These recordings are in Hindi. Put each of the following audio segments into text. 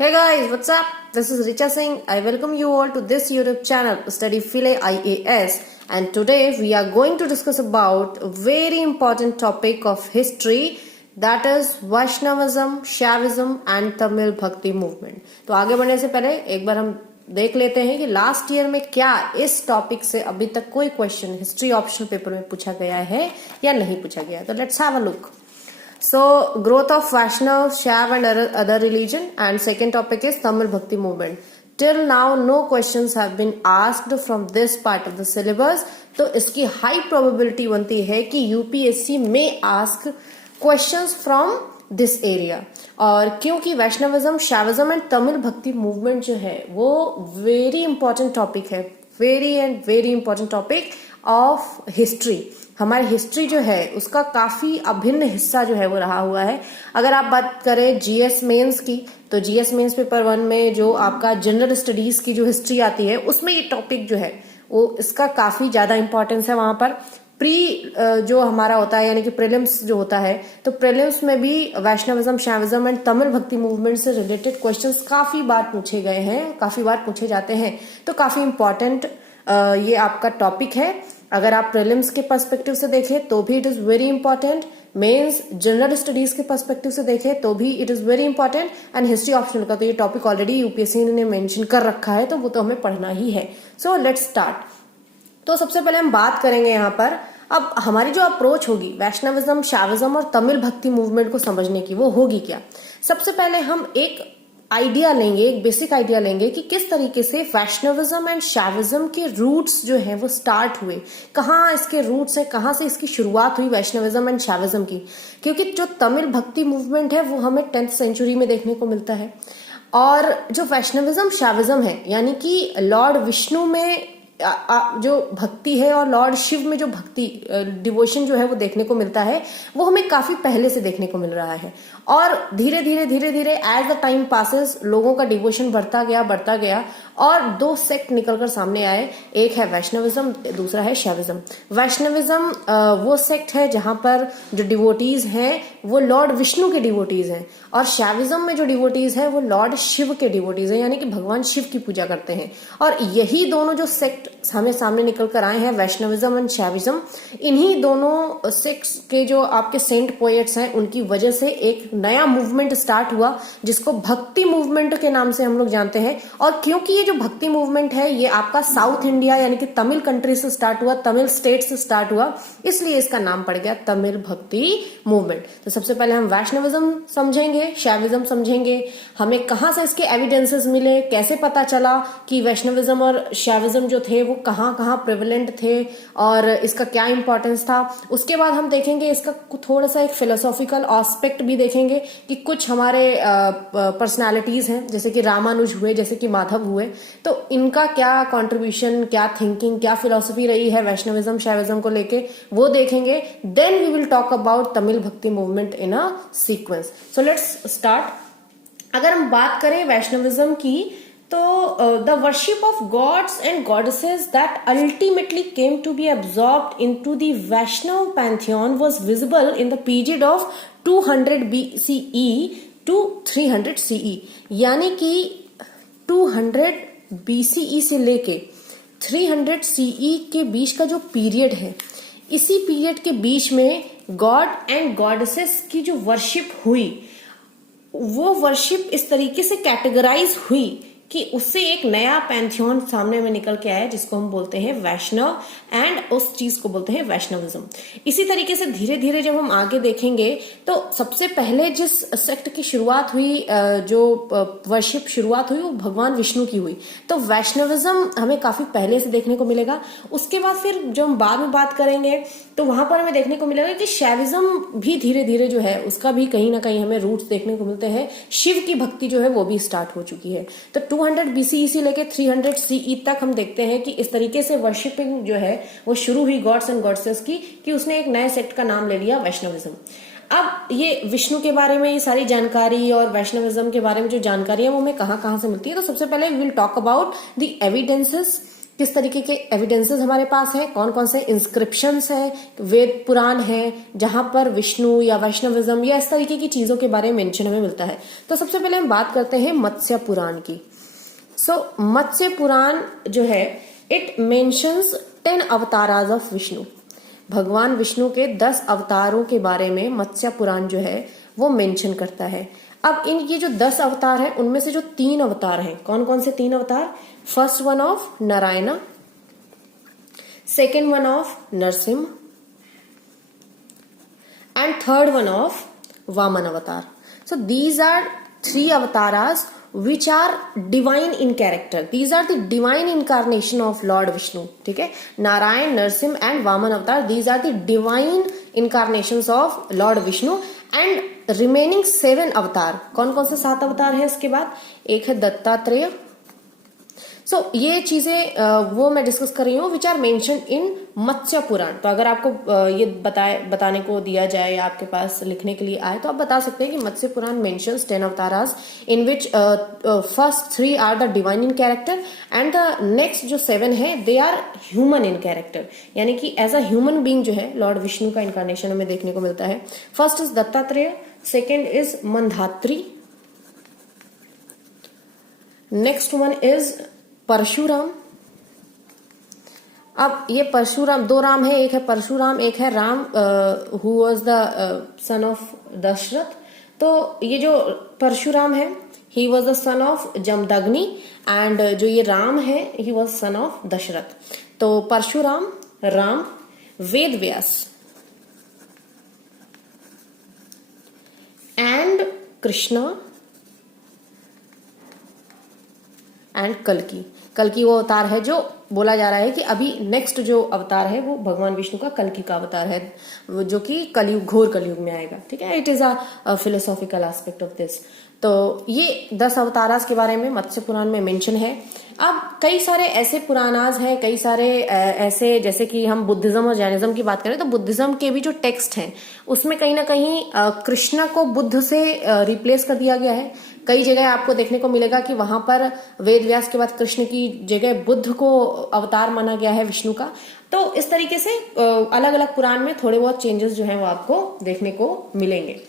Hey guys, what's up? This is Richa Singh. I welcome you all to this YouTube channel, Study Phile IAS. And today we are going to discuss about a very important topic of history, that is Vaishnavism, Shaivism and Tamil Bhakti movement. तो आगे बढ़ने से पहले एक बार हम देख लेते हैं कि लास्ट ईयर में क्या इस टॉपिक से अभी तक कोई क्वेश्चन हिस्ट्री ऑप्शनल पेपर में पूछा गया है या नहीं पूछा गया है. तो let's have a look. So, growth of Vaishnav, Shaiv and other religion, and second topic is Tamil Bhakti movement. Till now, no questions have been asked from this part of the syllabus. तो इसकी हाई प्रोबेबिलिटी बनती है कि यूपीएससी में ask questions from this area. और क्योंकि Vaishnavism, Shaivism and Tamil bhakti movement जो है वो वेरी इंपॉर्टेंट टॉपिक है, very important topic of history. हमारी हिस्ट्री जो है उसका काफी अभिन्न हिस्सा जो है वो रहा हुआ है. अगर आप बात करें जीएस मेंस की, तो जीएस मेंस पेपर 1 में जो आपका जनरल स्टडीज की जो हिस्ट्री आती है उसमें ये टॉपिक जो है वो इसका काफी ज्यादा इंपॉर्टेंस है. वहां पर प्री जो हमारा होता है यानी कि प्रीलिम्स जो होता है, तो प्रीलिम्स में भी Vaishnavism, Shaivism and Tamil bhakti movement से रिलेटेड क्वेश्चंस काफी बार पूछे गए हैं, काफी बार पूछे जाते हैं. तो काफी इंपॉर्टेंट ये आपका टॉपिक है. अगर आप प्रीलिम्स के पर्सपेक्टिव से देखें तो भी it is very important, mains general studies के पर्सपेक्टिव से देखें तो भी it is very important, and history optional का तो ये टॉपिक ऑलरेडी यूपीएससी ने मेंशन कर रखा है, तो वो तो हमें पढ़ना ही है. सो लेट्स स्टार्ट. तो सबसे पहले हम बात करेंगे यहाँ पर, अब हमारी जो अप्रोच होगी वैष्णविज्म, शैविज्म और तमिल भक्ति मूवमेंट को समझने की, वो होगी क्या. सबसे पहले हम एक आइडिया लेंगे, एक बेसिक आइडिया लेंगे कि किस तरीके से वैष्णविज्म एंड शैविज्म के रूट्स जो हैं वो स्टार्ट हुए, कहाँ इसके रूट्स है, कहाँ से इसकी शुरुआत हुई वैष्णविज्म एंड शैविज्म की. क्योंकि जो तमिल भक्ति मूवमेंट है वो हमें 10th सेंचुरी में देखने को मिलता है, और जो वैष्णविज्म, शैविज्म है यानी कि लॉर्ड विष्णु में जो भक्ति है और लॉर्ड शिव में जो भक्ति डिवोशन जो है वो देखने को मिलता है, वो हमें काफी पहले से देखने को मिल रहा है. और धीरे धीरे एज द टाइम पासेस लोगों का डिवोशन बढ़ता गया और दो सेक्ट निकलकर सामने आए. एक है वैष्णविज्म, दूसरा है शैविज्म. वैष्णविज्म वो सेक्ट है जहां पर जो डिवोटीज हैं वो लॉर्ड विष्णु के डिवोटीज हैं, और शैविज्म में जो डिवोटीज है वो लॉर्ड शिव के डिवोटीज हैं, यानी कि भगवान शिव की पूजा करते हैं. और यही दोनों जो सेक्ट हमें सामने निकल कर आए हैं, वैष्णविज्म एंड शैविज्म, इन्हीं दोनों सेक्ट्स के जो आपके सेंट पोएट्स हैं उनकी वजह से एक नया मूवमेंट स्टार्ट हुआ जिसको भक्ति मूवमेंट के नाम से हम लोग जानते हैं. और क्योंकि ये जो भक्ति मूवमेंट है ये आपका साउथ इंडिया यानी कि तमिल कंट्री से स्टार्ट हुआ, तमिल स्टेट से स्टार्ट हुआ, इसलिए इसका नाम पड़ गया तमिल भक्ति मूवमेंट. तो सबसे पहले हम वैष्णविज्म समझेंगे, शैविज्म समझेंगे, हमें कहां से इसके एविडेंसेस मिले, कैसे पता चला कि वैष्णविज्म और शैविज्म जो थे वो कहां कहां प्रेवलेंट थे और इसका क्या इंपॉर्टेंस था. उसके बाद हम देखेंगे इसका थोड़ा सा एक फिलोसॉफिकल एस्पेक्ट भी देखेंगे कि कुछ हमारे पर्सनालिटीज हैं जैसे कि रामानुज हुए, जैसे कि माधव हुए, तो इनका क्या कंट्रीब्यूशन, क्या थिंकिंग, क्या फिलोसफी रही है वैष्णविज्म, शैविज्म को लेके, वो देखेंगे. Then we will talk about Tamil bhakti movement in a sequence. So let's start. अगर हम बात करें वैष्णविज्म की, तो the worship of gods and goddesses that ultimately came to be absorbed into the Vaishnava pantheon was visible in the period of 200 BCE to 300 CE. यानी कि 200 BCE से लेके 300 CE के बीच का जो पीरियड है, इसी पीरियड के बीच में गॉड एंड गॉडेसेस की जो वर्शिप हुई, वो वर्शिप इस तरीके से कैटेगराइज हुई कि उससे एक नया पैंथियन सामने में निकल के आया जिसको हम बोलते हैं वैष्णव, एंड उस चीज को बोलते हैं वैष्णविज्म. इसी तरीके से धीरे धीरे जब हम आगे देखेंगे तो सबसे पहले जिस सेक्ट की शुरुआत हुई, जो वर्शिप शुरुआत हुई, वो भगवान विष्णु की हुई. तो वैष्णविज्म हमें काफी पहले से देखने को मिलेगा. उसके बाद फिर जब हम बाद में बात करेंगे तो वहां पर हमें देखने को मिलेगा कि शैविज्म भी धीरे धीरे जो है उसका भी कहीं ना कहीं हमें रूट्स देखने को मिलते हैं. शिव की भक्ति जो है वो भी स्टार्ट हो चुकी है. तो 200 BCE से लेके 300 CE तक हम देखते हैं कि इस तरीके से वर्शिपिंग जो है वो शुरू हुई गॉड्स एंड गॉडेसेस की, कि उसने एक नए सेक्ट का नाम ले लिया वैष्णविज्म. अब ये विष्णु के बारे में ये सारी जानकारी और वैष्णविज्म के बारे में जो जानकारी है वो हमें कहाँ कहाँ से मिलती है. तो सबसे पहले we will talk about the evidences किस तरीके के एविडेंसेस हमारे पास है, कौन कौन से इंस्क्रिप्शंस है, वेद पुराण है जहां पर विष्णु या वैष्णविज्म या इस तरीके की चीजों के बारे में मेंशन हमें मिलता है। तो सबसे पहले हम बात करते हैं मत्स्य पुराण की। मत्स्य पुराण जो है इट मेंशंस 10 अवताराज ऑफ विष्णु। भगवान विष्णु के 10 अवतारों के बारे में मत्स्य पुराण जो है वो मेंशन करता है। अब ये जो 10 अवतार है उनमें से जो 3 अवतार हैं, कौन कौन से 3 अवतार? First one of Narayan, second one of Narasimha and third one of Vamana avatar. So these are 3 avatars which are divine in character. These are the divine incarnation of Lord Vishnu. ठीक है, नारायण, नरसिंह एंड वामन अवतार, these are the divine incarnations of Lord Vishnu. And remaining 7 अवतार, कौन कौन से 7 अवतार है इसके बाद? एक है दत्तात्रेय। ये चीजें वो मैं डिस्कस कर रही हूँ विच आर मेंशन इन मत्स्य पुराण। तो अगर आपको ये बताने को दिया जाए या आपके पास लिखने के लिए आए तो आप बता सकते हैं कि Matsya Purana mentions 10 avatars in which first 3 are the divine in character and the next जो 7 है they are human in character, यानी कि एज अ ह्यूमन बीइंग जो है लॉर्ड विष्णु का इनकारनेशन हमें देखने को मिलता है। First is Dattatreya, second is Mandhatri, next one is Parashurama. अब ये परशुराम, 2 राम है, एक है परशुराम, एक है Ram who was the son of Dasharath. तो ये जो परशुराम है ही was the son of Jamadagni and जो ये राम है ही वाज सन ऑफ दशरथ। तो परशुराम, राम, वेद व्यास एंड कृष्णा एंड कल्कि वो अवतार है जो बोला जा रहा है कि अभी नेक्स्ट जो अवतार है वो भगवान विष्णु का कल्कि का अवतार है जो कि कलयुग, घोर कलयुग में आएगा। ठीक है, it is a philosophical aspect of this. तो ये 10 अवतारास के बारे में मत्स्य पुराण में मेंशन है। अब कई सारे ऐसे पुराणास हैं, कई सारे ऐसे, जैसे कि हम बुद्धिज्म और जैनिज्म की बात करें तो बुद्धिज्म के भी जो टेक्स्ट हैं उसमें कहीं ना कहीं कृष्ण को बुद्ध से रिप्लेस कर दिया गया है। कई जगह आपको देखने को मिलेगा कि वहां पर वेद व्यास के बाद कृष्ण की जगह बुद्ध को अवतार माना गया है विष्णु का। तो इस तरीके से अलग अलग पुराण में थोड़े बहुत चेंजेस जो हैं वो आपको देखने को मिलेंगे।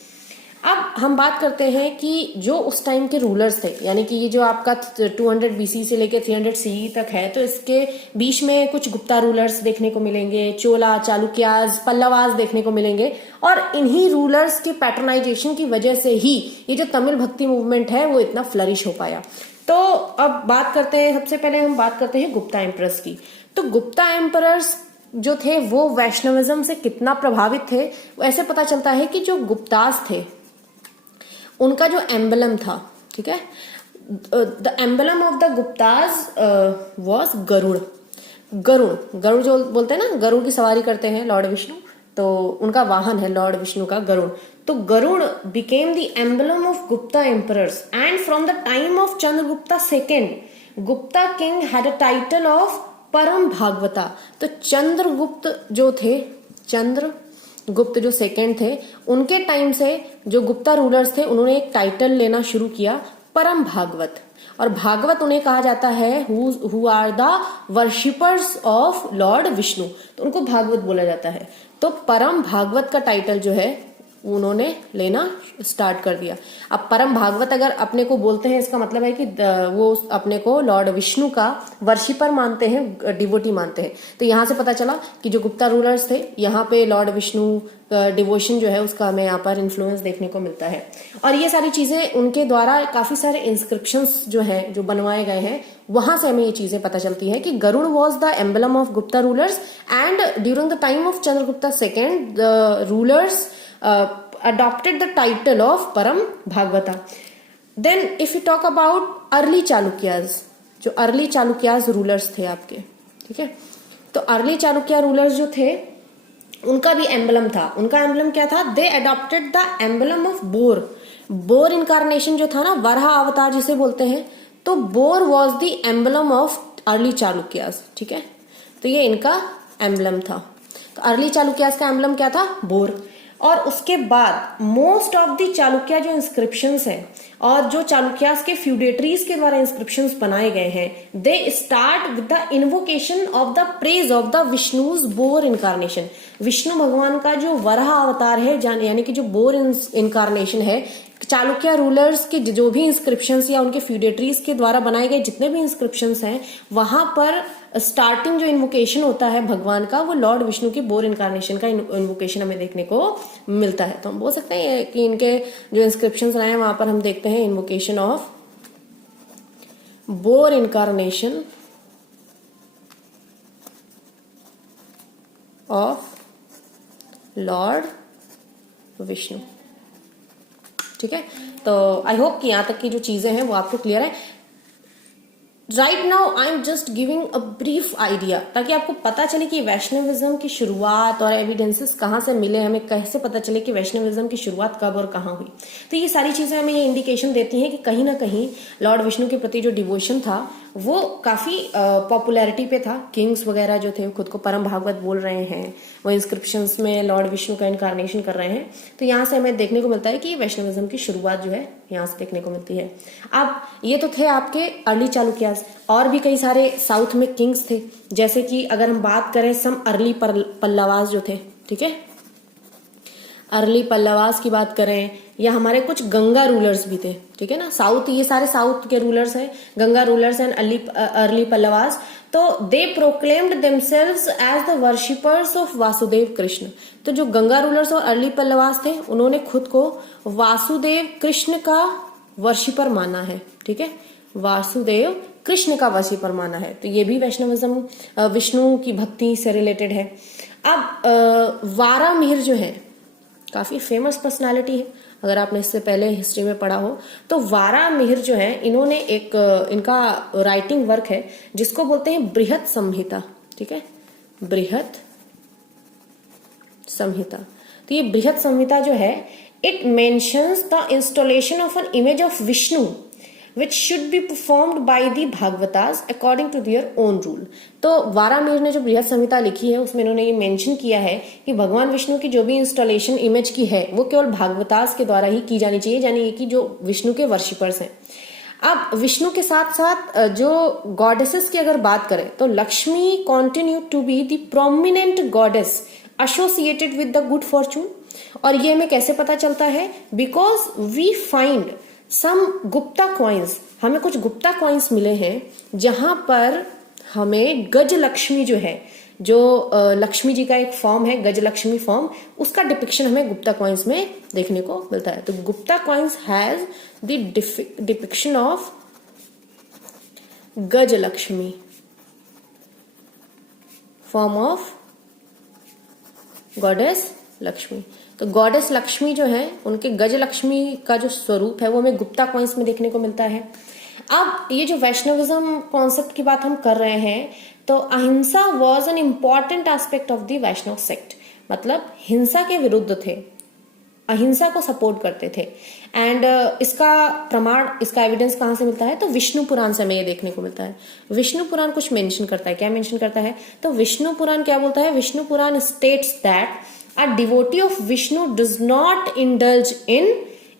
अब हम बात करते हैं कि जो उस टाइम के रूलर्स थे, यानी कि ये जो आपका 200 BC से लेकर 300 CE तक है, तो इसके बीच में कुछ गुप्ता रूलर्स देखने को मिलेंगे, चोला, चालुक्याज, पल्लवाज देखने को मिलेंगे। और इन्हीं रूलर्स के पैटर्नाइजेशन की वजह से ही ये जो तमिल भक्ति मूवमेंट है वो इतना फ्लरिश हो पाया। तो अब बात करते हैं, सबसे पहले हम बात करते हैं गुप्ता एम्परर्स की। तो गुप्ता एम्परर्स जो थे वो वैष्णविज्म से कितना प्रभावित थे, ऐसे पता चलता है कि जो गुप्तास थे उनका जो एम्बलम था, ठीक है, the emblem of the Guptas was Garuda. Garuda जो बोलते हैं ना, गरुड़ की सवारी करते हैं लॉर्ड विष्णु, तो उनका वाहन है लॉर्ड विष्णु का गरुड़। तो Garuda became the emblem of Gupta emperors and from the time of Chandragupta second Gupta king had a title of Param Bhagavata. तो चंद्रगुप्त जो थे, चंद्रगुप्त जो सेकेंड थे, उनके टाइम से जो गुप्ता रूलर्स थे उन्होंने एक टाइटल लेना शुरू किया, परम भागवत। और भागवत उन्हें कहा जाता है who are the worshippers of lord Vishnu, तो उनको भागवत बोला जाता है। तो परम भागवत का टाइटल जो है उन्होंने लेना स्टार्ट कर दिया। अब परम भागवत अगर अपने को बोलते हैं, इसका मतलब है कि वो अपने को लॉर्ड विष्णु का वर्शिपर मानते हैं, डिवोटी मानते हैं। तो यहाँ से पता चला कि जो गुप्ता रूलर्स थे, यहाँ पे लॉर्ड विष्णु डिवोशन जो है उसका हमें यहाँ पर इन्फ्लुएंस देखने को मिलता है। और ये सारी चीजें उनके द्वारा काफी सारे इंस्क्रिप्शंस जो है जो बनवाए गए हैं, वहां से हमें ये चीजें पता चलती है कि Garuda was the emblem of Gupta rulers and during the time of Chandragupta second the rulers adopted the title of Param Bhagavata. Then if you talk about early Chalukyas, जो early Chalukyas rulers थे आपके, ठीक है, तो early Chalukya rulers जो थे उनका भी एम्बलम था। उनका एम्बलम क्या था? They adopted the emblem of boar incarnation जो था ना, वराह अवतार जिसे बोलते हैं, तो boar was the emblem of early Chalukyas. ठीक है, तो ये इनका एम्बलम था। तो अर्ली चालुक्यास का एम्बलम क्या था? बोर। और उसके बाद मोस्ट ऑफ द चालुक्य जो इंस्क्रिप्शंस हैं और जो चालुक्यास के फ्यूडेटरीज के द्वारा इंस्क्रिप्शंस बनाए गए हैं, they start with the invocation of the praise of the Vishnu's bore incarnation. Vishnu भगवान का जो वराह अवतार है, यानी कि जो बोर इनकारनेशन है, चालुक्य रूलर्स के जो भी इंस्क्रिप्शंस या उनके फ्यूडेटरीज के द्वारा बनाए गए जितने भी इंस्क्रिप्शंस हैं, वहां पर स्टार्टिंग जो इन्वोकेशन होता है भगवान का, वो लॉर्ड विष्णु की बोर इनकारनेशन का इन्वोकेशन हमें देखने को मिलता है। तो हम बोल सकते हैं कि इनके जो इंस्क्रिप्शंस आए हैं वहां पर हम देखते हैं invocation of boar incarnation of lord Vishnu. ठीक है, तो आई होप कि यहां तक की जो चीजें हैं वो आपको क्लियर है। Right now I am just giving a brief idea, ताकि आपको पता चले कि वैष्णविज्म की शुरुआत और एविडेंसेस कहाँ से मिले, हमें कैसे पता चले कि वैष्णविज्म की शुरुआत कब और कहाँ हुई। तो ये सारी चीजें हमें ये इंडिकेशन देती हैं कि कहीं ना कहीं लॉर्ड विष्णु के प्रति जो डिवोशन था वो काफी पॉपुलैरिटी पे था। किंग्स वगैरह जो थे खुद को परम भागवत बोल रहे हैं, वो इंस्क्रिप्शंस में लॉर्ड विष्णु का इनकारनेशन कर रहे हैं। तो यहाँ से हमें देखने को मिलता है कि वैष्णविज्म की शुरुआत जो है यहाँ से देखने को मिलती है। अब ये तो थे आपके अर्ली चालुक्यास, और भी कई सारे साउथ में किंग्स थे, जैसे कि अगर हम बात करें सम अर्ली पल्लवास जो थे, ठीक है, अर्ली पल्लवास की बात करें, या हमारे कुछ गंगा रूलर्स भी थे, ठीक है ना। साउथ, ये सारे साउथ के रूलर्स हैं, Ganga rulers and early Pallavas. तो they proclaimed themselves as the worshippers of Vasudeva Krishna. तो जो गंगा रूलर्स और अर्ली पल्लवास थे, उन्होंने खुद को वासुदेव कृष्ण का वर्शिपर माना है, ठीक है, वासुदेव कृष्ण का वर्शिपर माना है। तो ये भी वैष्णविज्म विष्णु की भक्ति से रिलेटेड है। अब वारामिहिर जो है काफी फेमस पर्सनालिटी है, अगर आपने इससे पहले हिस्ट्री में पढ़ा हो तो। वारामिहिर जो है, इन्होंने एक इनका राइटिंग वर्क है जिसको बोलते हैं बृहत संहिता, ठीक है, बृहत संहिता। तो ये बृहत संहिता जो है, it mentions the installation of an image of Vishnu which should be performed by the भागवतास according to their own rule। तो वारामिहिर ने जो बृहत संहिता लिखी है उसमें इन्होंने ये मेंशन किया है कि भगवान विष्णु की जो भी इंस्टॉलेशन इमेज की है वो केवल भागवतास के द्वारा ही की जानी चाहिए, यानी कि जो विष्णु के वर्शिपर्स हैं। अब विष्णु के साथ साथ जो गॉडेसेस की अगर बात करें तो Lakshmi continue to be the prominent goddess associated with the good fortune. और ये हमें कैसे पता चलता है? Because we find some Gupta coins, हमें कुछ गुप्ता कॉइन्स मिले हैं जहां पर हमें गज लक्ष्मी जो है, जो लक्ष्मी जी का एक फॉर्म है गज लक्ष्मी फॉर्म, उसका डिपिक्शन हमें गुप्ता कॉइन्स में देखने को मिलता है। तो Gupta coins has the depiction of Gaja Lakshmi, form of goddess Lakshmi. तो गॉडेस लक्ष्मी जो है, उनके गज लक्ष्मी का जो स्वरूप है वो हमें गुप्ता कॉइन्स में देखने को मिलता है। अब ये जो वैष्णविज्म कॉन्सेप्ट की बात हम कर रहे हैं, तो ahimsa was an important aspect of the Vaishnav sect, मतलब हिंसा के विरुद्ध थे, अहिंसा को सपोर्ट करते थे। एंड इसका प्रमाण, इसका एविडेंस कहाँ से मिलता है? तो विष्णु पुराण से हमें ये देखने को मिलता है। विष्णु पुराण कुछ मेंशन करता है, क्या मेंशन करता है? तो विष्णु पुराण क्या बोलता है? Vishnu Purana states that a devotee of Vishnu does not indulge in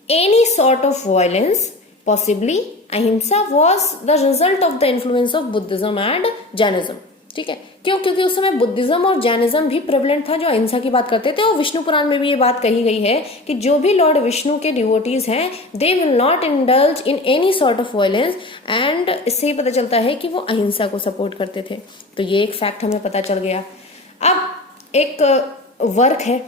any sort of violence. Possibly ahimsa was the result of the influence of Buddhism and Jainism। ठीक है, क्यों? क्योंकि उस समय बुद्धिज्म और जैनिज्म भी प्रेवलेंट था जो अहिंसा की बात करते थे। और विष्णु पुराण में भी ये बात कही गई है कि जो भी लॉर्ड विष्णु के डिवोटीज हैं, they will not indulge in any sort of violence. And इससे ही पता चलता है कि वो अहिंसा को सपोर्ट करते थे। तो ये एक फैक्ट हमें पता चल गया। अब एक वर्क है,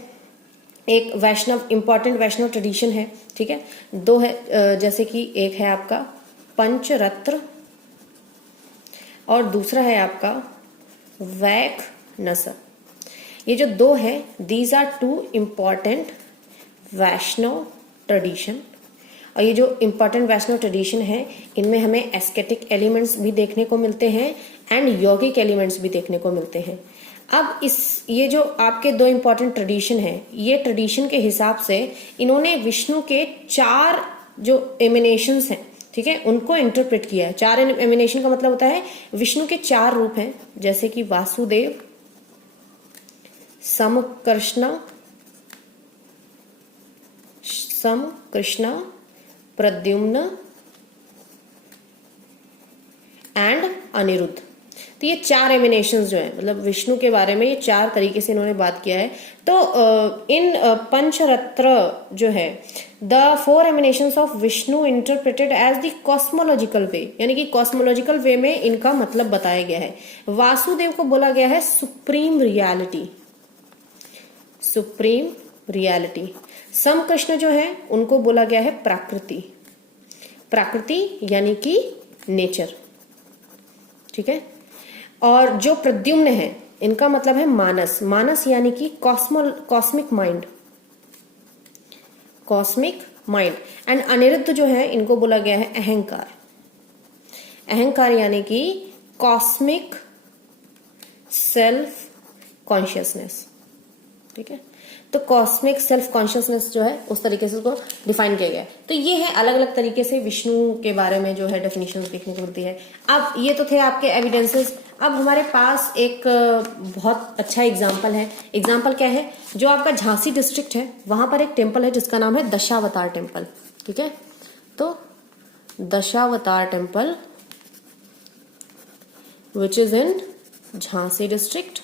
एक वैष्णव इंपॉर्टेंट वैष्णव ट्रेडिशन है, ठीक है, दो है, जैसे कि एक है आपका पंचरत्र और दूसरा है आपका वैख नस। ये जो दो है, these are two important Vaishnav tradition. और ये जो इम्पॉर्टेंट वैष्णव ट्रेडिशन है, इनमें हमें एस्केटिक एलिमेंट्स भी देखने को मिलते हैं एंड यौगिक एलिमेंट्स भी देखने को मिलते हैं। अब ये जो आपके दो इंपॉर्टेंट ट्रेडिशन है, ये ट्रेडिशन के हिसाब से इन्होंने विष्णु के 4 जो एमिनेशंस हैं, ठीक है, उनको इंटरप्रेट किया है। 4 एमिनेशन का मतलब होता है विष्णु के 4 रूप हैं, जैसे कि वासुदेव, समकृष्ण सम, कृष्णा, प्रद्युम्न एंड अनिरुद्ध। तो ये 4 एमिनेशंस जो है, मतलब विष्णु के बारे में ये 4 तरीके से इन्होंने बात किया है। तो इन पंचरत्र जो है, the 4 emanations of Vishnu interpreted as the cosmological way, यानी कि कॉस्मोलॉजिकल वे में इनका मतलब बताया गया है। वासुदेव को बोला गया है सुप्रीम रियलिटी, सुप्रीम रियलिटी। सम कृष्ण जो है उनको बोला गया है प्राकृति, प्राकृति यानी कि नेचर, ठीक है। और जो प्रद्युम्न है इनका मतलब है मानस, मानस यानी कि cosmic mind, cosmic mind. And Aniruddha जो है इनको बोला गया है अहंकार, अहंकार यानी कि कॉस्मिक सेल्फ कॉन्शियसनेस, ठीक है। तो कॉस्मिक सेल्फ कॉन्शियसनेस जो है उस तरीके से उसको डिफाइन किया गया है। तो ये है अलग अलग तरीके से विष्णु के बारे में जो है डेफिनेशंस देखने को मिलती है। अब ये तो थे आपके एविडेंसेस। अब हमारे पास एक बहुत अच्छा एग्जाम्पल है। एग्जाम्पल क्या है, जो आपका झांसी डिस्ट्रिक्ट है वहां पर एक टेम्पल है जिसका नाम है दशावतार टेम्पल, ठीक है। तो Dashavatar temple which is in Jhansi district.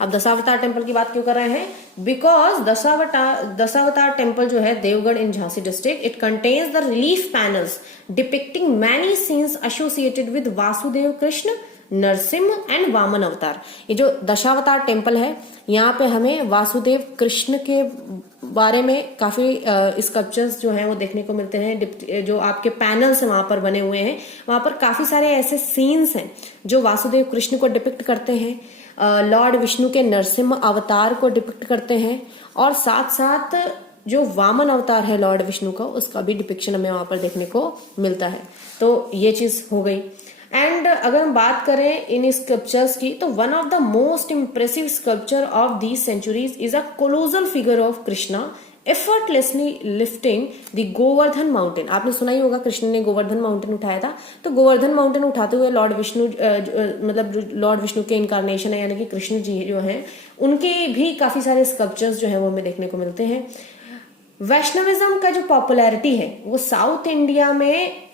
अब दशावतार टेम्पल की बात क्यों कर रहे हैं, बिकॉज दशावतार टेम्पल जो है Deogarh in Jhansi district, it contains the relief panels depicting many scenes associated with Vasudeva, Krishna, Narasimha and Vamana avatar. ये जो दशावतार टेम्पल है यहाँ पे हमें वासुदेव कृष्ण के बारे में काफी स्कल्पचर्स जो हैं वो देखने को मिलते हैं। जो आपके पैनल्स वहां पर बने हुए हैं वहां पर काफी सारे ऐसे सीन्स हैं जो वासुदेव कृष्ण को डिपिक्ट करते हैं, लॉर्ड विष्णु के नरसिंह अवतार को डिपिक्ट करते हैं, और साथ साथ जो वामन अवतार है लॉर्ड विष्णु का उसका भी डिपिक्शन हमें वहां पर देखने को मिलता है। तो ये चीज हो गई। एंड अगर हम बात करें इन स्कल्पचर्स की, तो one of the most impressive sculpture of these centuries is a colossal figure of Krishna effortlessly lifting the Govardhan mountain. आपने सुना ही होगा कृष्ण ने गोवर्धन माउंटेन उठाया था। तो गोवर्धन माउंटेन उठाते हुए लॉर्ड विष्णु मतलब लॉर्ड विष्णु के इनकारनेशन है यानी कि कृष्ण जी जो हैं उनके भी काफी सारे स्कल्पचर्स जो है वो हमें देखने को मिलते हैं। वैष्णविज्म का जो पॉपुलैरिटी है वो साउथ इंडिया में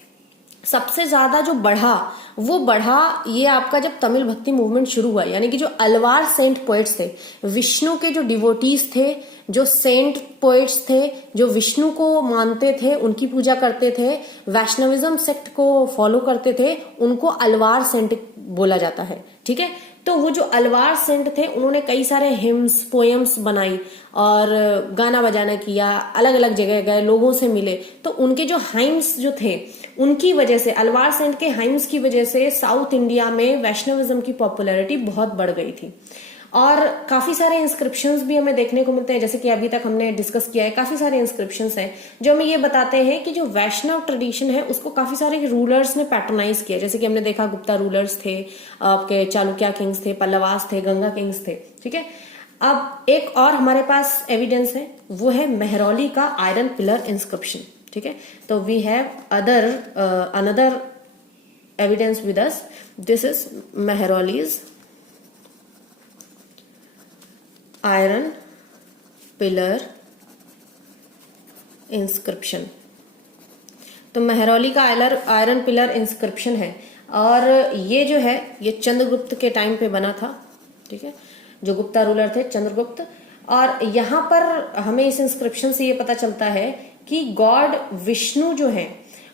सबसे ज्यादा जो बढ़ा ये आपका जब तमिल भक्ति मूवमेंट शुरू हुआ, यानी कि जो अलवार सेंट पोएट्स थे, विष्णु के जो डिवोटीज थे, जो सेंट पोएट्स थे, जो विष्णु को मानते थे, उनकी पूजा करते थे, वैष्णविज्म सेक्ट को फॉलो करते थे, उनको अलवार सेंट बोला जाता है, ठीक है। तो वो जो अलवार सेंट थे उन्होंने कई सारे हिम्स पोएम्स बनाई और गाना बजाना किया, अलग अलग जगह गए, लोगों से मिले। तो उनके जो हाइम्स जो थे उनकी वजह से, अलवार सेंट के हाइम्स की वजह से साउथ इंडिया में वैष्णविज्म की पॉपुलैरिटी बहुत बढ़ गई थी। और काफी सारे इंस्क्रिप्शंस भी हमें देखने को मिलते हैं, जैसे कि अभी तक हमने डिस्कस किया है। काफी सारे इंस्क्रिप्शंस हैं जो हमें ये बताते हैं कि जो वैष्णव ट्रेडिशन है उसको काफी सारे रूलर्स ने पैटर्नाइज किया। जैसे कि हमने देखा गुप्ता रूलर्स थे, आपके चालुक्या किंग्स थे, पल्लवास थे, गंगा किंग्स थे, ठीक है। अब एक और हमारे पास एविडेंस है, वो है मेहरौली का आयरन पिलर इंस्क्रिप्शन, ठीक है। तो we have another evidence with us. This is Mehrauli's iron pillar inscription. तो मेहरौली का आयरन पिलर इंस्क्रिप्शन है और ये जो है ये चंद्रगुप्त के टाइम पे बना था, ठीक है। जो गुप्ता रूलर थे चंद्रगुप्त, और यहाँ पर हमें इस इंस्क्रिप्शन से ये पता चलता है कि गॉड विष्णु जो है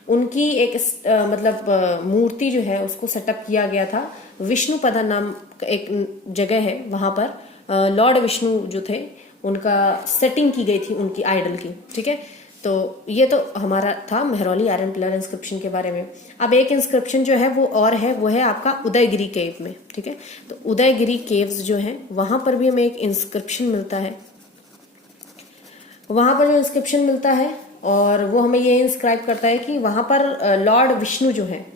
उनकी एक मूर्ति जो है उसको सेटअप किया गया था। विष्णुपदा नाम एक जगह है, वहां पर लॉर्ड विष्णु जो थे उनका सेटिंग की गई थी उनकी आइडल की, ठीक है। तो ये तो हमारा था मेहरौली आयरन पिलर इंस्क्रिप्शन के बारे में। अब एक इंस्क्रिप्शन जो है वो और है, वो है आपका उदयगिरी केव में, ठीक है। तो उदयगिरी केव्स जो है वहां पर भी हमें एक इंस्क्रिप्शन मिलता है। वहां पर जो इंस्क्रिप्शन मिलता है और वो हमें ये इंस्क्राइब करता है कि वहां पर लॉर्ड विष्णु जो है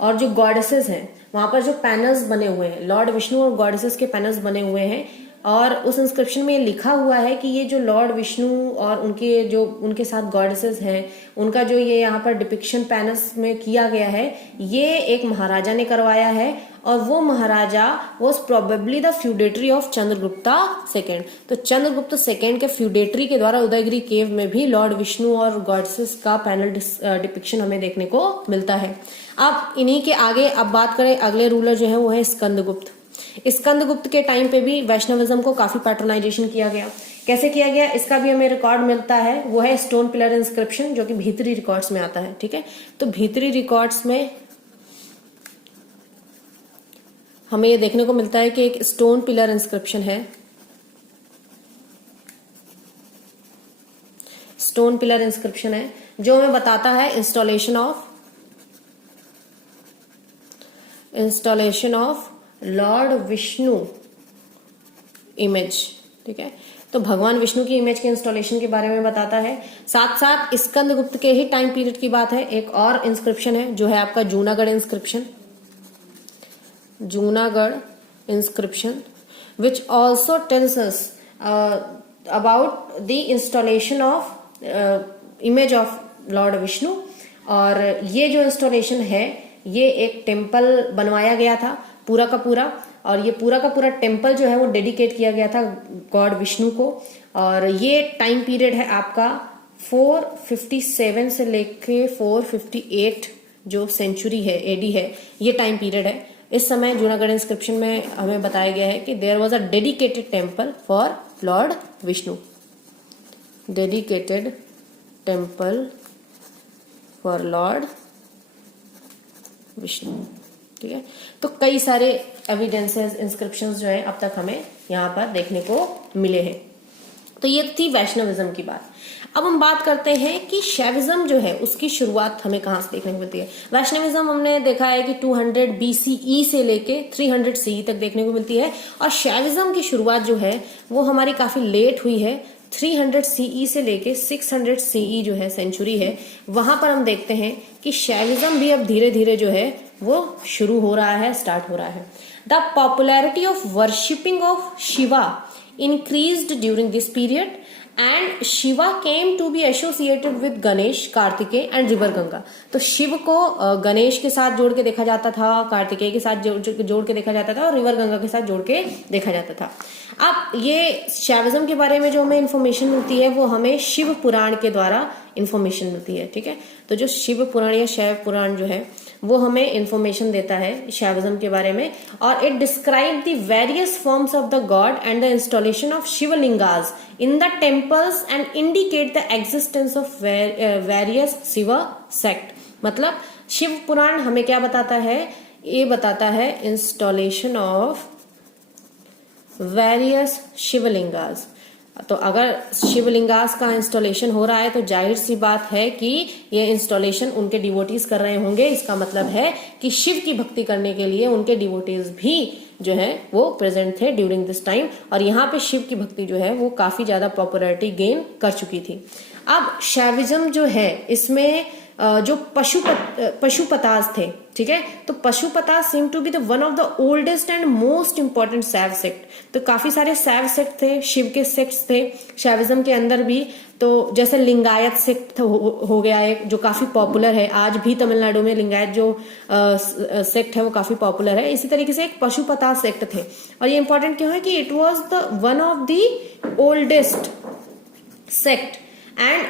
और जो गॉडेसेस हैं, वहां पर जो पैनल्स बने हुए हैं, लॉर्ड विष्णु और गॉडेसेस के पैनल्स बने हुए हैं, और उस इंस्क्रिप्शन में लिखा हुआ है कि ये जो लॉर्ड विष्णु और उनके साथ गॉडेसेस हैं, उनका जो ये यहाँ पर डिपिक्शन पैनल्स में किया गया है, ये एक महाराजा ने करवाया है और वो maharaja was probably the feudatory of Chandragupta second. तो चंद्रगुप्त सेकेंड के फ्यूडेटरी के द्वारा उदयगिरी केव में भी लॉर्ड विष्णु और गॉडेसेस का पैनल डिपिक्शन हमें देखने को मिलता है। अब इन्हीं के आगे अब बात करें, अगले रूलर जो है वो है स्कंदगुप्त। स्कंदगुप्त के टाइम पे भी वैष्णविज्म को काफी पैट्रोनाइजेशन किया गया। कैसे किया गया, इसका भी हमें रिकॉर्ड मिलता है, वो है स्टोन पिलर इंस्क्रिप्शन, जो कि भीतरी रिकॉर्ड्स में आता है। ठीक है, तो भीतरी रिकॉर्ड्स में हमें ये देखने को मिलता है कि एक स्टोन पिलर इंस्क्रिप्शन है। स्टोन पिलर इंस्क्रिप्शन है जो हमें बताता है installation of lord Vishnu image. ठीक है, तो भगवान विष्णु की इमेज के इंस्टॉलेशन के बारे में बताता है। साथ साथ स्कंदगुप्त के ही टाइम पीरियड की बात है, एक और इंस्क्रिप्शन है जो है आपका Junagadh inscription which also tells us about the installation of image of lord Vishnu. और ये जो इंस्टॉलेशन है, ये एक टेम्पल बनवाया गया था पूरा का पूरा, और ये पूरा का पूरा टेम्पल जो है वो डेडिकेट किया गया था गॉड विष्णु को। और ये टाइम पीरियड है आपका 457 से लेके 458 जो सेंचुरी है, एडी है, ये टाइम पीरियड है। इस समय जूनागढ़ इंस्क्रिप्शन में हमें बताया गया है कि there was a dedicated temple for lord Vishnu, dedicated temple for lord Vishnu. ठीक है, तो कई सारे एविडेंसेस, इंस्क्रिप्शंस जो है अब तक हमें यहाँ पर देखने को मिले हैं। तो ये थी वैष्णविज्म की बात। अब हम बात करते हैं कि शैविज्म जो है उसकी शुरुआत हमें कहाँ से देखने को मिलती है। वैष्णविज्म हमने देखा है कि 200 BCE से लेके 300 CE तक देखने को मिलती है, और शैविज्म की शुरुआत जो है वो हमारी काफी लेट हुई है। 300 CE से लेके 600 CE जो है सेंचुरी है, वहां पर हम देखते हैं कि शैविज्म भी अब धीरे धीरे जो है वो शुरू हो रहा है, स्टार्ट हो रहा है। The popularity of worshipping of Shiva increased during this period and Shiva came to be associated with Ganesh, Kartikeya and river Ganga. तो शिव को गणेश के साथ जोड़ के देखा जाता था, कार्तिकेय के साथ जोड़ के देखा जाता था, और रिवर गंगा के साथ जोड़ के देखा जाता था। अब ये शैविज्म के बारे में जो हमें इंफॉर्मेशन मिलती है वो हमें शिव पुराण के द्वारा इंफॉर्मेशन मिलती है। ठीक है, तो जो शिव पुराण या शैव पुराण जो है वो हमें इंफॉर्मेशन देता है शैविज्म के बारे में, और it describe the various forms of the god and the installation of Shivalingas in the temples and indicate the existence of various Shiva sect. मतलब शिव पुराण हमें क्या बताता है, ये बताता है इंस्टॉलेशन ऑफ वेरियस शिवलिंगास। तो अगर शिवलिंगास का इंस्टॉलेशन हो रहा है तो जाहिर सी बात है कि ये इंस्टॉलेशन उनके डिवोटीज कर रहे होंगे। इसका मतलब है कि शिव की भक्ति करने के लिए उनके डिवोटीज भी जो है वो प्रेजेंट थे ड्यूरिंग दिस टाइम, और यहाँ पे शिव की भक्ति जो है वो काफी ज्यादा पॉपुलैरिटी गेन कर चुकी थी। अब शैविज्म जो है इसमें जो पशुपतास थे, ठीक है, तो Pashupatas seem to be the one of the oldest and most important Shaiva sect. तो काफी सारे शैव सेक्ट थे, शिव के सेक्ट्स थे शैविज्म के अंदर भी। तो जैसे लिंगायत सेक्ट हो गया एक, जो काफी पॉपुलर है, आज भी तमिलनाडु में लिंगायत जो सेक्ट है वो काफी पॉपुलर है। इसी तरीके से एक पशुपतास सेक्ट थे, और ये इंपॉर्टेंट क्यों है कि it was the one of the oldest sect and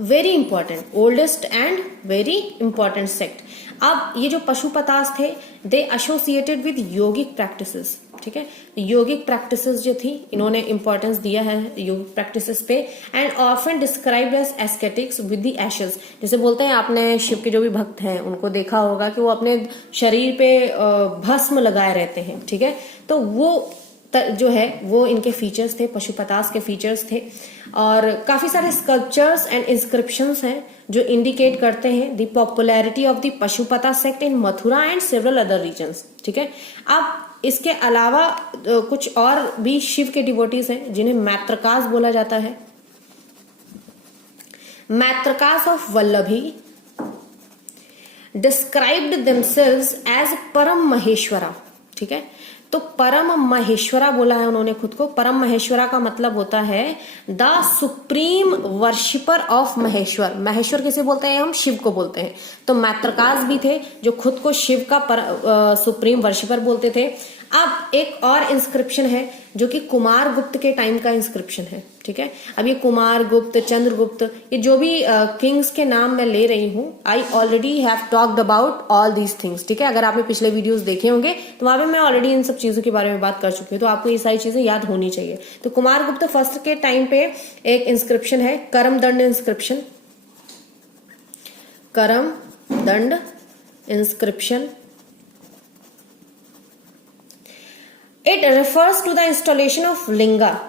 very important, oldest and very important sect. अब ये जो पशुपतास थे दे एसोसिएटेड विद योगिक प्रैक्टिसेस। ठीक है, योगिक प्रैक्टिसेस जो थी इन्होंने इंपॉर्टेंस दिया है योगिक प्रैक्टिसेस पे, and often described as ascetics with the ashes. जैसे बोलते हैं, आपने शिव के जो भी भक्त हैं उनको देखा होगा कि वो अपने शरीर पे भस्म लगाए रहते हैं। ठीक है, तो वो जो है वो इनके फीचर्स थे, पशुपतास के फीचर्स थे। और काफी सारे स्कल्पचर्स एंड इंस्क्रिप्शंस हैं जो इंडिकेट करते हैं the popularity of the Pashupata sect in Mathura and several other regions. ठीक है, अब इसके अलावा कुछ और भी शिव के डिवोटीज हैं जिन्हें मैत्रकास बोला जाता है। Maitrakas of Vallabhi described themselves as Parama Maheshvara. ठीक है, तो परम महेश्वरा बोला है उन्होंने खुद को। परम महेश्वरा का मतलब होता है the supreme worshipper of Maheshwar. Maheshwar किसे बोलते हैं हम? शिव को बोलते हैं। तो मैत्रकास भी थे जो खुद को शिव का सुप्रीम वर्शिपर बोलते थे। अब एक और इंस्क्रिप्शन है जो कि कुमार गुप्त के टाइम का इंस्क्रिप्शन है, ठीक है। अब ये कुमार गुप्त, चंद्रगुप्त, ये जो भी किंग्स के नाम मैं ले रही हूँ, I already have talked about all these things, ठीक है। अगर आपने पिछले वीडियोस देखे होंगे तो वहां पे मैं ऑलरेडी इन सब चीजों के बारे में बात कर चुकी हूँ, तो आपको ये सारी चीजें याद होनी चाहिए। तो कुमार गुप्त फर्स्ट के टाइम पे एक इंस्क्रिप्शन है, करम दंड inscription. Karamdanda inscription, it refers to the installation of linga.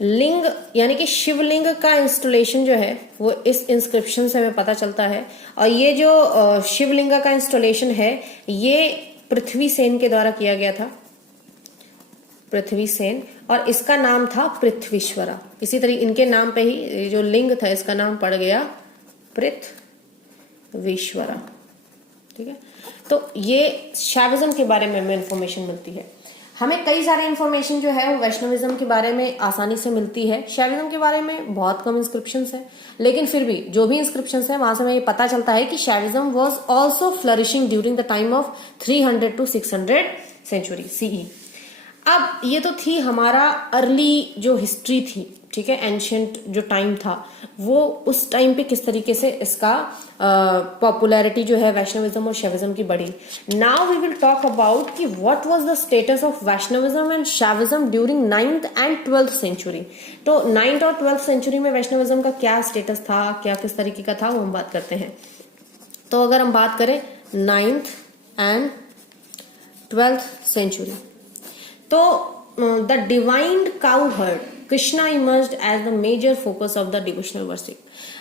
लिंग यानी कि शिवलिंग का इंस्टॉलेशन जो है वो इस इंस्क्रिप्शन से हमें पता चलता है। और ये जो शिवलिंग का इंस्टॉलेशन है ये पृथ्वी सेन के द्वारा किया गया था, पृथ्वी सेन, और इसका नाम था पृथ्वीश्वरा। इसी तरीके इनके नाम पे ही जो लिंग था इसका नाम पड़ गया पृथ्वीश्वरा, ठीक है। तो ये शैविज्म के बारे में हमें इंफॉर्मेशन मिलती है। हमें कई सारे इंफॉर्मेशन जो है वो वैष्णविज्म के बारे में आसानी से मिलती है। शैविज्म के बारे में बहुत कम इंस्क्रिप्शंस हैं, लेकिन फिर भी जो भी इंस्क्रिप्शंस हैं वहां से हमें ये पता चलता है कि Shaivism was also flourishing during the time of 300 to 600 century CE. अब ये तो थी हमारा अर्ली जो हिस्ट्री थी, ठीक है, एंशियंट जो टाइम था, वो उस टाइम पे किस तरीके से इसका पॉपुलैरिटी जो है वैष्णविज्म और शैविज्म की बढ़ी। Now we will talk about कि what was the status of Vaishnavism and Shaivism during 9th and 12th century. तो 9th और 12th सेंचुरी में वैष्णविज्म का क्या स्टेटस था, क्या किस तरीके का था, वो हम बात करते हैं। तो अगर हम बात करें 9th and 12th सेंचुरी, तो the divine cowherd Krishna emerged as the major focus of the devotional worship.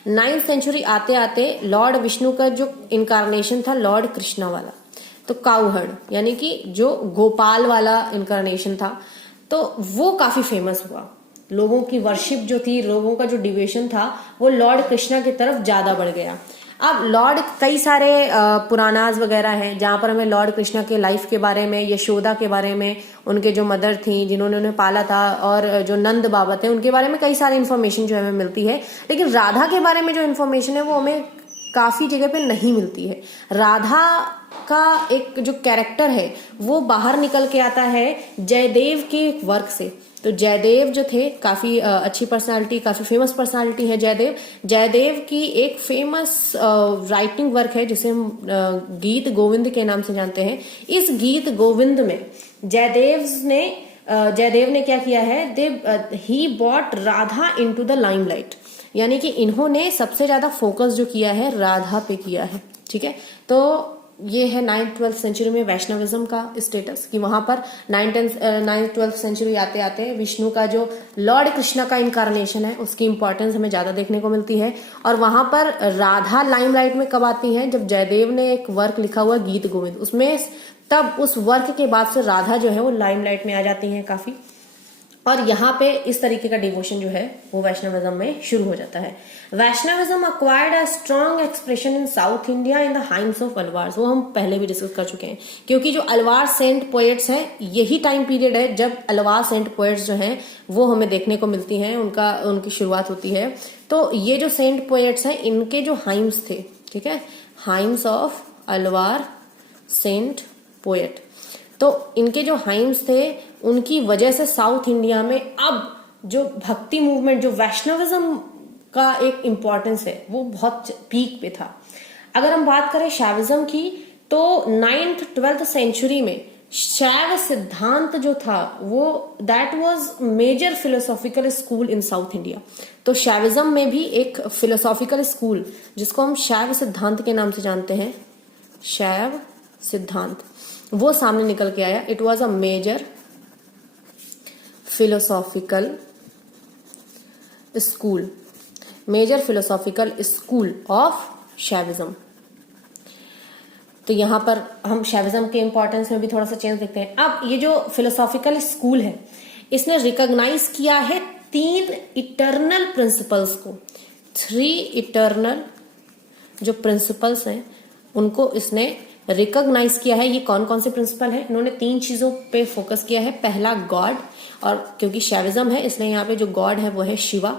9th century आते आते लॉर्ड विष्णु का जो इनकारनेशन था लॉर्ड कृष्णा वाला, तो काउ हर्ड यानी कि जो गोपाल वाला इनकारनेशन था, तो वो काफी फेमस हुआ। लोगों की वर्शिप जो थी, लोगों का जो डिवोशन था वो लॉर्ड कृष्णा की तरफ ज्यादा बढ़ गया। अब लॉर्ड कई सारे पुराणाज वगैरह हैं जहां पर हमें लॉर्ड कृष्णा के लाइफ के बारे में, यशोदा के बारे में, उनके जो मदर थी जिन्होंने उन्हें पाला था, और जो नंद बाबा थे उनके बारे में कई सारी इन्फॉर्मेशन जो हमें मिलती है। लेकिन राधा के बारे में जो इन्फॉर्मेशन है वो हमें काफी जगह पे नहीं मिलती है। राधा का एक जो कैरेक्टर है वो बाहर निकल के आता है जयदेव के एक वर्क से। तो जयदेव जो थे काफी अच्छी पर्सनालिटी, काफी फेमस पर्सनालिटी है जयदेव। जयदेव की एक फेमस राइटिंग वर्क है जिसे हम गीत गोविंद के नाम से जानते हैं। इस गीत गोविंद में जयदेव ने क्या किया है, he bought Radha into the limelight, यानी कि इन्होंने सबसे ज्यादा फोकस जो किया है राधा पे किया है, ठीक है। तो ये है 9th 12th सेंचुरी में वैष्णविज्म का स्टेटस, कि वहां पर 9th 12th सेंचुरी आते आते विष्णु का जो लॉर्ड कृष्णा का इनकारनेशन है उसकी इंपॉर्टेंस हमें ज्यादा देखने को मिलती है। और वहां पर राधा लाइमलाइट में कब आती है, जब जयदेव ने एक वर्क लिखा हुआ गीत गोविंद, उसमें तब उस वर्क के बाद से राधा जो है वो लाइमलाइट में आ जाती है काफी। और यहाँ पे इस तरीके का डिवोशन जो है वो वैष्णविज्म में शुरू हो जाता है। Vaishnavism acquired a strong expression in south India in the hymns of Alvars, वो हम पहले भी डिस्कस कर चुके हैं, क्योंकि जो अलवार सेंट पोएट्स हैं यही टाइम पीरियड है जब अलवार सेंट पोएट्स जो हैं वो हमें देखने को मिलती हैं, उनकी शुरुआत होती है। तो ये जो सेंट पोएट्स हैं इनके जो हाइम्स थे, ठीक है, hymns of Alvar saint poet, तो इनके जो हाइम्स थे उनकी वजह से साउथ इंडिया में अब जो भक्ति मूवमेंट, जो वैष्णविज्म का एक इम्पोर्टेंस है वो बहुत पीक पे था। अगर हम बात करें शैविज्म की, तो 9th 12th सेंचुरी में शैव सिद्धांत जो था वो that was major philosophical school in south India. तो शैविज्म में भी एक फिलोसॉफिकल स्कूल जिसको हम शैव सिद्धांत के नाम से जानते हैं, शैव सिद्धांत, वो सामने निकल के आया। It was a major philosophical school, major philosophical school of Shaivism. तो यहां पर हम शैविज्म के इंपॉर्टेंस में भी थोड़ा सा चेंज देखते हैं। अब ये जो फिलोसॉफिकल स्कूल है इसने रिकॉग्नाइज किया है 3 इटर्नल प्रिंसिपल्स को। 3 इटर्नल जो प्रिंसिपल्स हैं उनको इसने रिकॉग्नाइज किया है। ये कौन कौन से प्रिंसिपल है? इन्होंने 3 चीजों पे फोकस किया है। पहला गॉड, और क्योंकि शैविज्म है इसलिए यहाँ पे जो गॉड है वो है शिवा।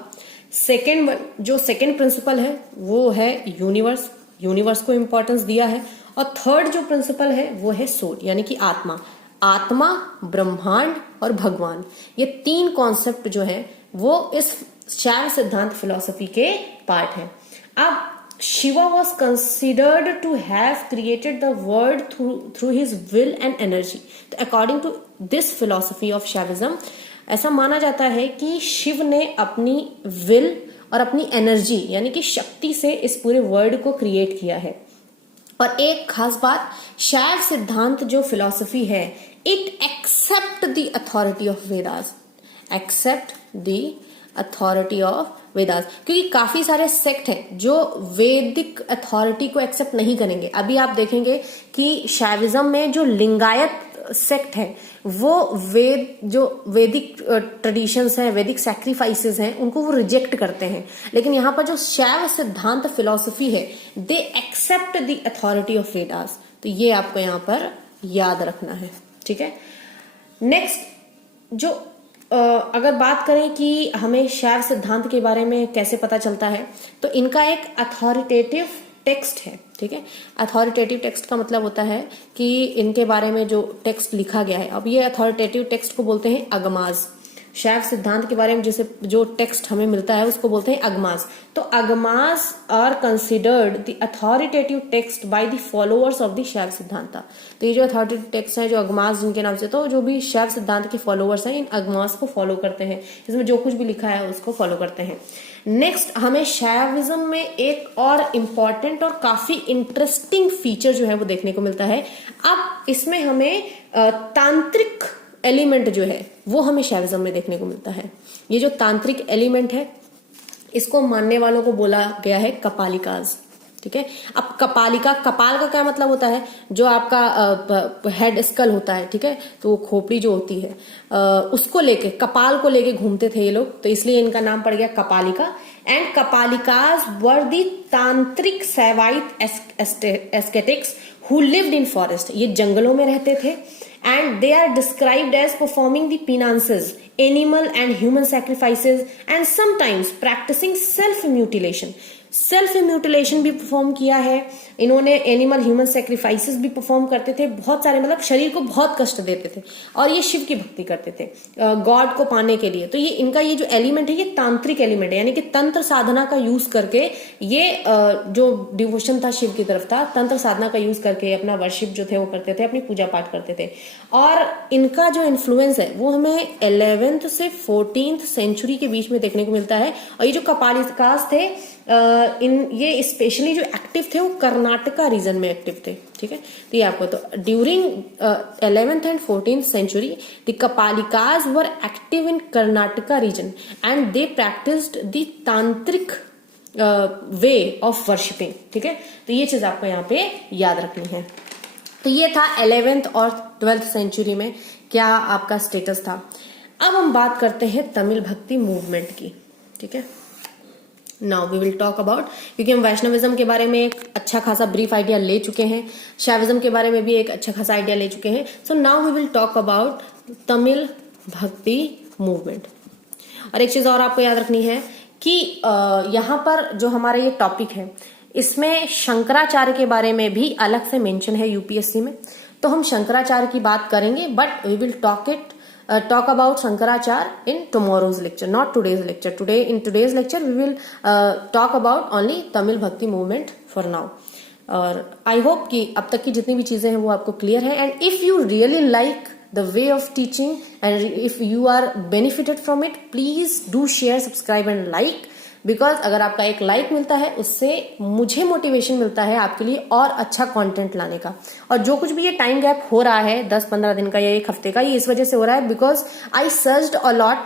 सेकेंड प्रिंसिपल है वो है यूनिवर्स, यूनिवर्स को इंपॉर्टेंस दिया है। और थर्ड जो प्रिंसिपल है वो है सोल, यानी कि आत्मा, ब्रह्मांड और भगवान। ये 3 कॉन्सेप्ट जो है वो इस शैव सिद्धांत फिलॉसफी के पार्ट है। अब Shiva was considered to have created the world through his will and energy. तो according to this philosophy of Shaivism, ऐसा माना जाता है कि शिव ने अपनी विल और अपनी एनर्जी यानी कि शक्ति से इस पूरे वर्ल्ड को क्रिएट किया है। और एक खास बात, शैव सिद्धांत जो फिलॉसफी है, it accept the authority of Vedas, Vedas, क्योंकि काफी सारे सेक्ट हैं जो वैदिक अथॉरिटी को एक्सेप्ट नहीं करेंगे। अभी आप देखेंगे कि शैविज्म में जो लिंगायत सेक्ट है वो वैदिक ट्रेडिशंस हैं, वैदिक सैक्रिफाइसेस हैं, उनको वो रिजेक्ट करते हैं। लेकिन यहाँ पर जो शैव सिद्धांत फिलॉसफी है, they accept the authority of Vedas. तो ये आपको यहाँ पर याद रखना है, ठीक है। नेक्स्ट जो अगर बात करें कि हमें शैव सिद्धांत के बारे में कैसे पता चलता है, तो इनका एक अथॉरिटेटिव टेक्स्ट है, ठीक है। अथॉरिटेटिव टेक्स्ट का मतलब होता है कि इनके बारे में जो टेक्स्ट लिखा गया है, अब ये अथॉरिटेटिव टेक्स्ट को बोलते हैं अगमास। शैव सिद्धांत के बारे में जैसे जो टेक्स्ट हमें मिलता है उसको बोलते हैं अगमास। तो Agamas are considered the authoritative text by the followers of the Shaiva Siddhanta. तो ये जो अथॉरिटेटिव टेक्स्ट है, जो अगमास जिनके नाम से, तो जो भी शैव सिद्धांत के फॉलोअर्स हैं इन अगमास को फॉलो करते हैं, इसमें जो कुछ भी लिखा है उसको फॉलो करते हैं। नेक्स्ट हमें शैविज्म में एक और इम्पॉर्टेंट और काफी इंटरेस्टिंग फीचर जो है वो देखने को मिलता है। अब इसमें हमें तांत्रिक एलिमेंट जो है वो हमें शैविज्म में देखने को मिलता है। ये जो तांत्रिक एलिमेंट है इसको मानने वालों को बोला गया है कपालिकाज, ठीक है। अब कपाल का क्या मतलब होता है? जो आपका हेड स्कल होता है, ठीक है, तो वो खोपड़ी जो होती है उसको लेके, कपाल को लेके घूमते थे ये लोग, तो इसलिए इनका नाम पड़ गया कपालिका। एंड कपालिकाज वर दी तांत्रिक सैवाइट एस्केटिक्स हु लिव्ड इन फॉरेस्ट। ये जंगलों में रहते थे। And they are described as performing the penances, animal and human sacrifices, and sometimes practicing self-mutilation. Self mutilation भी परफॉर्म किया है इन्होंने, एनिमल ह्यूमन सेक्रीफाइसेस भी परफॉर्म करते थे, बहुत सारे, मतलब शरीर को बहुत कष्ट देते थे, और ये शिव की भक्ति करते थे गॉड को पाने के लिए। तो ये इनका ये जो एलिमेंट है ये तांत्रिक एलिमेंट है, यानी कि तंत्र साधना का यूज करके ये जो डिवोशन था शिव की तरफ था, तंत्र साधना का यूज करके अपना वर्शिप जो थे वो करते थे, अपनी पूजा पाठ करते थे। और इनका जो इन्फ्लुएंस है वो हमें 11th से 14th सेंचुरी के बीच में देखने को मिलता है। और ये जो कपालिकास थे ये स्पेशली जो एक्टिव थे वो कर्नाटका रीजन में एक्टिव थे, ठीक है। तो ये आपको, तो during 11th and 14th century the Kapalikas were active in Karnataka region and they practised the tantric way of worshipping, ठीक है। तो ये चीज आपको यहाँ पे याद रखनी है। तो ये था 11th और 12th सेंचुरी में क्या आपका स्टेटस था। अब हम बात करते हैं तमिल भक्ति मूवमेंट की, ठीक है। Now we will talk about, क्योंकि हम वैष्णविज्म के बारे में एक अच्छा खासा ब्रीफ आइडिया ले चुके हैं, शैविज्म के बारे में भी एक अच्छा खासा आइडिया ले चुके हैं। So now we will talk about Tamil bhakti movement. और एक चीज और आपको याद रखनी है कि यहाँ पर जो हमारा ये टॉपिक है इसमें शंकराचार्य के बारे में भी अलग से मेंशन है यूपीएससी में, तो हम शंकराचार्य की बात करेंगे, but we will talk about Shankaracharya in tomorrow's lecture, not today's lecture. In today's lecture we will talk about only Tamil Bhakti movement for now. और I hope कि अब तक की जितनी भी चीजें हैं वो आपको क्लियर है। And if you really like the way of teaching and if you are benefited from it, please do share, subscribe and like, because अगर आपका एक लाइक मिलता है उससे मुझे मोटिवेशन मिलता है आपके लिए और अच्छा कंटेंट लाने का। और जो कुछ भी ये टाइम गैप हो रहा है 10-15 दिन का या एक हफ्ते का, ये इस वजह से हो रहा है because I searched a lot,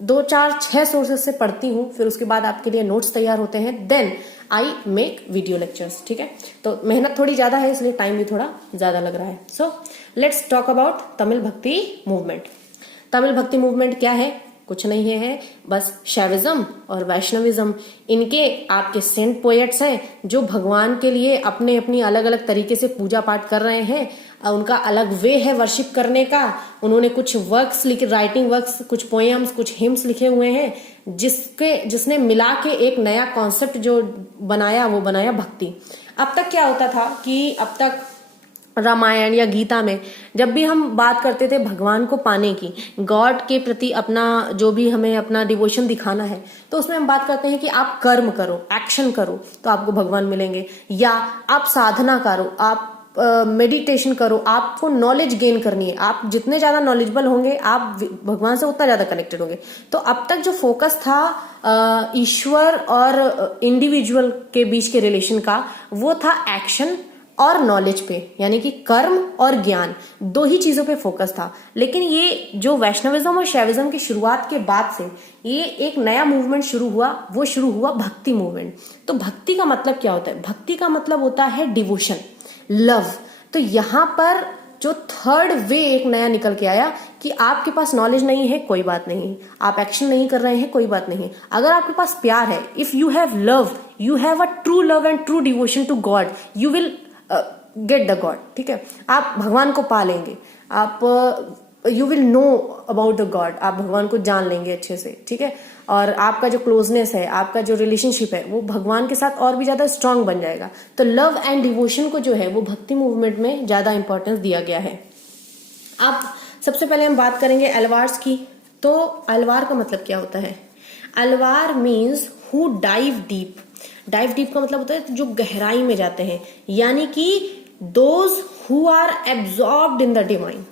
2-4-6 sources से पढ़ती हूँ, फिर उसके बाद आपके लिए नोट्स तैयार होते हैं, then I make video lectures, ठीक है। तो मेहनत थोड़ी ज्यादा है इसलिए टाइम भी थोड़ा ज्यादा लग रहा है। So let's talk about Tamil bhakti movement. Tamil bhakti movement क्या है? कुछ नहीं है, बस शैविज्म और वैष्णविज्म। इनके आपके सेंट पोएट्स हैं जो भगवान के लिए अपने अपनी अलग अलग तरीके से पूजा पाठ कर रहे हैं। उनका अलग वे है वर्शिप करने का। उन्होंने कुछ वर्क्स लिखे, राइटिंग वर्क्स, कुछ पोएम्स, कुछ हिम्स लिखे हुए हैं, जिसने मिला के एक नया कॉन्सेप्ट जो बनाया वो बनाया भक्ति। अब तक क्या होता था कि अब तक रामायण या गीता में जब भी हम बात करते थे भगवान को पाने की, गॉड के प्रति अपना जो भी हमें अपना डिवोशन दिखाना है, तो उसमें हम बात करते हैं कि आप कर्म करो, एक्शन करो तो आपको भगवान मिलेंगे, या आप साधना करो, आप मेडिटेशन करो, आपको नॉलेज गेन करनी है। आप जितने ज्यादा नॉलेजेबल होंगे आप भगवान से उतना ज्यादा कनेक्टेड होंगे। तो अब तक जो फोकस था ईश्वर और इंडिविजुअल के बीच के रिलेशन का, वो था एक्शन और नॉलेज पे, यानी कि कर्म और ज्ञान, दो ही चीजों पे फोकस था। लेकिन ये जो वैष्णविज्म और शैविज्म की शुरुआत के बाद से ये एक नया मूवमेंट शुरू हुआ, वो शुरू हुआ भक्ति मूवमेंट। तो भक्ति का मतलब क्या होता है? भक्ति का मतलब होता है डिवोशन, लव। तो यहाँ पर जो थर्ड वे एक नया निकल के आया कि आपके पास नॉलेज नहीं है, कोई बात नहीं, आप एक्शन नहीं कर रहे हैं, कोई बात नहीं, अगर आपके पास प्यार है, if you have love, you have a true love and true devotion to god, you will get the god. ठीक है, आप भगवान को पा लेंगे, आप you will know about the god, आप भगवान को जान लेंगे अच्छे से। ठीक है, और आपका जो क्लोजनेस है, आपका जो रिलेशनशिप है, वो भगवान के साथ और भी ज्यादा स्ट्रांग बन जाएगा। तो लव एंड डिवोशन को जो है वो भक्ति मूवमेंट में ज्यादा इंपॉर्टेंस दिया गया है। अब सबसे पहले हम बात करेंगे अलवार्स की। तो अलवार का मतलब क्या होता है? Alvar means who dive deep. Dive deep का मतलब होता है जो गहराई में जाते हैं, यानी कि those who are absorbed in the divine,